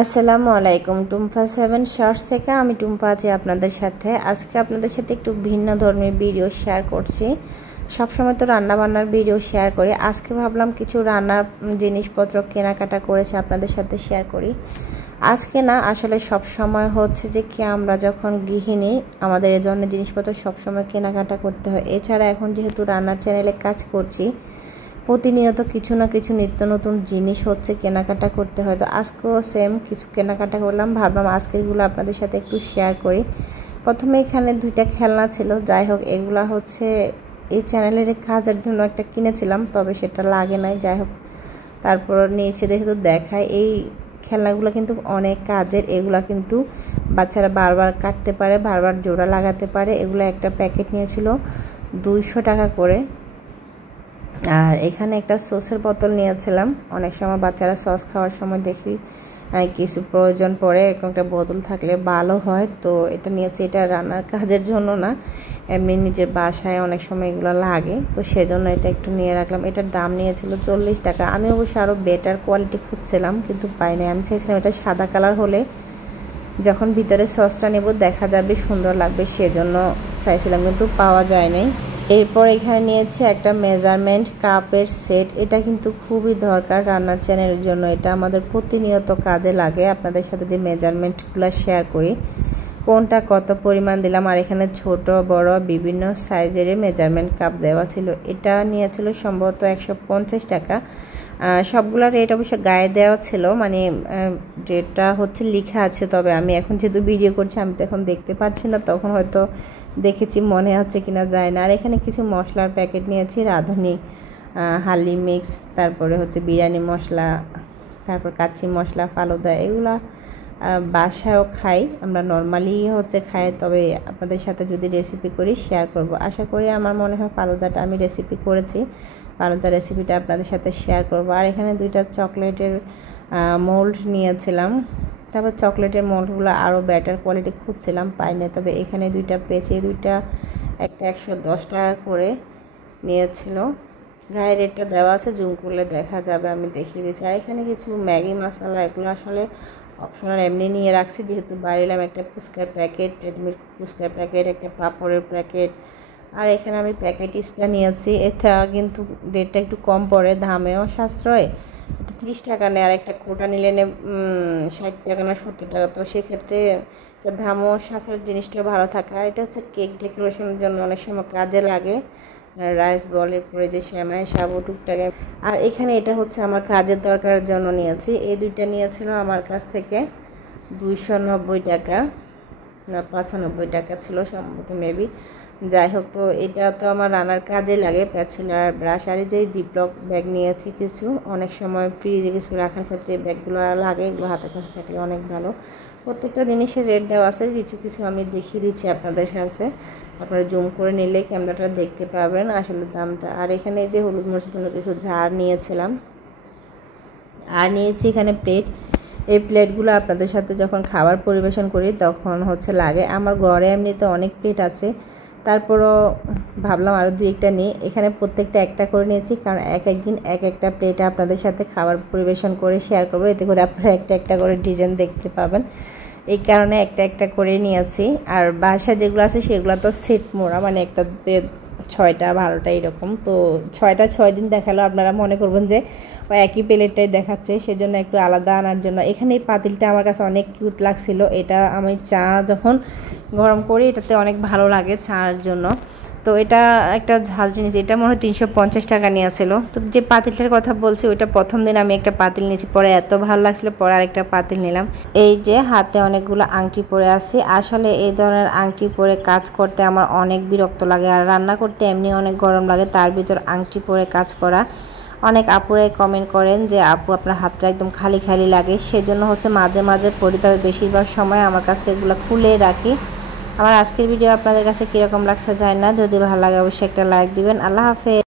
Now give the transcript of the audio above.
আসসালামু আলাইকুম। টুম্পা 7 শর্টস থেকে আমি টুম্পা আছি আপনাদের সাথে। আজকে আপনাদের সাথে একটু ভিন্ন ধর্মীর ভিডিও শেয়ার করছি। সবসময় তো রান্না বান্নার ভিডিও শেয়ার করি, আজকে ভাবলাম কিছু রান্নার জিনিসপত্র কেনাকাটা করেছে আপনাদের সাথে শেয়ার করি। আজকে না, আসলে সব সময় হচ্ছে যে কি আমরা যখন গৃহিণী আমাদের এই ধরনের জিনিসপত্র সবসময় কেনাকাটা করতে হয়। এছাড়া এখন যেহেতু রান্নার চ্যানেলে কাজ করছি, প্রতিনিয়ত কিছু না কিছু নিত্য নতুন জিনিস হচ্ছে কেনাকাটা করতে হয়। তো আজকেও সেম কিছু কেনাকাটা করলাম, ভাবলাম আজকেরগুলো আপনাদের সাথে একটু শেয়ার করি। প্রথমে এখানে দুইটা খেলনা ছিল, যাই হোক এগুলা হচ্ছে এই চ্যানেলের কাজের জন্য একটা কিনেছিলাম, তবে সেটা লাগে নাই। যাই হোক তারপর নিয়েছে দেখে তো দেখায়, এই খেলনাগুলো কিন্তু অনেক কাজের। এগুলা কিন্তু বাচ্চারা বারবার কাটতে পারে, বারবার জোড়া লাগাতে পারে। এগুলো একটা প্যাকেট নিয়েছিল 200 টাকা করে। আর এখানে একটা সসের বোতল নিয়েছিলাম, অনেক সময় বাচ্চারা সস খাওয়ার সময় দেখি কিছু প্রয়োজন পড়ে, এরকম একটা বোতল থাকলে ভালো হয়। তো এটা নিয়েছি, এটা রান্নার কাজের জন্য না, এমনি নিজের বাসায় অনেক সময় এগুলো লাগে, তো সেজন্য এটা একটু নিয়ে রাখলাম। এটার দাম নিয়েছিল 40 টাকা। আমি অবশ্য আরও বেটার কোয়ালিটি খুঁজছিলাম কিন্তু পাই নাই। আমি চাইছিলাম এটা সাদা কালার হলে যখন ভিতরে সসটা নেব দেখা যাবে, সুন্দর লাগবে, সেজন্য চাইছিলাম, কিন্তু পাওয়া যায় নাই। এরপর এখানে নিয়েছি একটা মেজারমেন্ট কাপের সেট। এটা কিন্তু খুবই দরকার রান্নার চ্যানেলের জন্য, এটা আমাদের প্রতিনিয়ত কাজে লাগে। আপনাদের সাথে যে মেজারমেন্টগুলো শেয়ার করি, কোনটা কত পরিমাণ দিলাম। আর এখানে ছোট বড় বিভিন্ন সাইজের মেজারমেন্ট কাপ দেওয়া ছিল। এটা নিয়েছিল সম্ভবত 150 টাকা। সবগুলো রেট অবশ্য গায়ে দেওয়া ছিল, মানে রেটটা হচ্ছে লেখা আছে, তবে আমি এখন যেহেতু ভিডিও করছি আমি তো এখন দেখতে পাচ্ছি না, তখন হয়তো দেখেছি, মনে আছে কিনা যায় না। আর এখানে কিছু মশলার প্যাকেট নিয়েছি, রাঁধুনি, হালি মিক্স, তারপরে হচ্ছে বিরিয়ানি মশলা, তারপর কাচ্চি মশলা, ফালুদা। এগুলা বাসায়ও খাই, আমরা নর্মালি হচ্ছে খাই, তবে আপনাদের সাথে যদি রেসিপি করি শেয়ার করব। আশা করি আমার মনে হয় ফালুদাটা আমি রেসিপি করেছি, ফালুদা রেসিপিটা আপনাদের সাথে শেয়ার করব। আর এখানে দুইটা চকলেটের মোল্ড নিয়েছিলাম, তারপর চকলেটের মোল্ডগুলো আরও বেটার কোয়ালিটি খুঁজছিলাম, পাই না, তবে এখানে দুইটা পেয়েছি। দুইটা একটা 110 টাকা করে নিয়েছিল, গায়ে রেটটা দেওয়া আছে, জুম করলে দেখা যাবে, আমি দেখিয়ে দিচ্ছি। আর এখানে কিছু ম্যাগি মশলা, এগুলো আসলে অপশনাল এমনি নিয়ে রাখছি, যেহেতু বাইরে এলাম। একটা ফুচকার প্যাকেট, রেডমিট ফুচকার প্যাকেট, একটা পাঁপড়ের প্যাকেট। আর এখানে আমি প্যাকেটিসটা নিয়েছি, এটা কিন্তু রেটটা একটু কম পড়ে, দামেও সাশ্রয়। এটা 30 টাকা নেয়, আর একটা কোটা নিলে 60 টাকা না 70 টাকা, তো সেক্ষেত্রে দামও সাশ্রয়ের, জিনিসটাও ভালো থাকে। আর এটা হচ্ছে কেক ডেকোরেশনের জন্য অনেক সময় কাজে লাগে, রাইস বলের পরে যে শ্যামাই সাবু টুকটাকে। আর এখানে এটা হচ্ছে আমার কাজের দরকারের জন্য নিয়েছি। এই দুইটা নিয়েছিল আমার কাছ থেকে 290 টাকা না 95 টাকা ছিল সম্ভবত, মেবি। যাই হোক, তো এটা তো আমার রান্নার কাজে লাগে, প্যাচুলার ব্রাশ। আর যে জিপলক ব্যাগ নিয়েছি কিছু, অনেক সময় ফ্রিজে কিছু রাখার ক্ষেত্রে ব্যাগগুলো লাগে, এগুলো হাতের কাছে থাকলে অনেক ভালো। প্রত্যেকটা জিনিসের রেট দেওয়া আছে, কিছু কিছু আমি দেখিয়ে দিচ্ছি আপনাদের কাছে, আপনারা জুম করে নিলে ক্যামেরাটা দেখতে পাবেন আসলে দামটা। আর এখানে যে হলুদ মরিচের জন্য কিছু ঝাড় নিয়েছিলাম, আর নিয়েছি এখানে প্লেট। এই প্লেটগুলো আপনাদের সাথে যখন খাবার পরিবেশন করি তখন হচ্ছে লাগে। আমার ঘরে এমনিতে অনেক প্লেট আছে, তারপরও ভাবলাম আরও 2-1টা নিই। এখানে প্রত্যেকটা একটা করে নিয়েছি, কারণ একদিন একটা প্লেটে আপনাদের সাথে খাবার পরিবেশন করে শেয়ার করবো, এতে করে আপনারা একটা একটা করে ডিজাইন দেখতে পাবেন, এই কারণে একটা একটা করে নিয়েছি। আর বাসা যেগুলো আছে সেগুলো তো সেট মোড়া, মানে একটা 6টা 12টা এরকম, তো 6টা 6 দিন দেখালো, আপনারা মনে করবেন যে ওই একই প্লেটটাই দেখাচ্ছে, সেজন্য একটু আলাদা আনার জন্য। এখানে এই পাতিলটা আমার কাছে অনেক কিউট লাগছিল, এটা আমি চা যখন গরম করি এটাতে অনেক ভালো লাগে চার জন্য। তো এটা একটা ঝাল জিনিস, এটা মনে হয় 350 টাকা নিয়েছিল। তো যে পাতিলটার কথা বলছি ওইটা প্রথম দিন আমি একটা পাতিল নিয়েছি, পরে এত ভালো লাগছিল পরে আরেকটা পাতিল নিলাম। এই যে হাতে অনেকগুলো আংটি পরে আছি, আসলে এই ধরনের আংটি পরে কাজ করতে আমার অনেক বিরক্ত লাগে, আর রান্না করতে এমনি অনেক গরম লাগে, তার ভিতর আংটি পরে কাজ করা। অনেক আপুরাই কমেন্ট করেন যে আপু আপনার হাতটা একদম খালি খালি লাগে, সেজন্য হচ্ছে মাঝে মাঝে পরি, তবে বেশিরভাগ সময় আমার কাছে এগুলো খুলে রাখি। আমার আজকের ভিডিও আপনাদের কাছে কীরকম লাগছে জানি না, যদি ভালো লাগে অবশ্যই একটা লাইক দিবেন। আল্লাহ হাফেজ।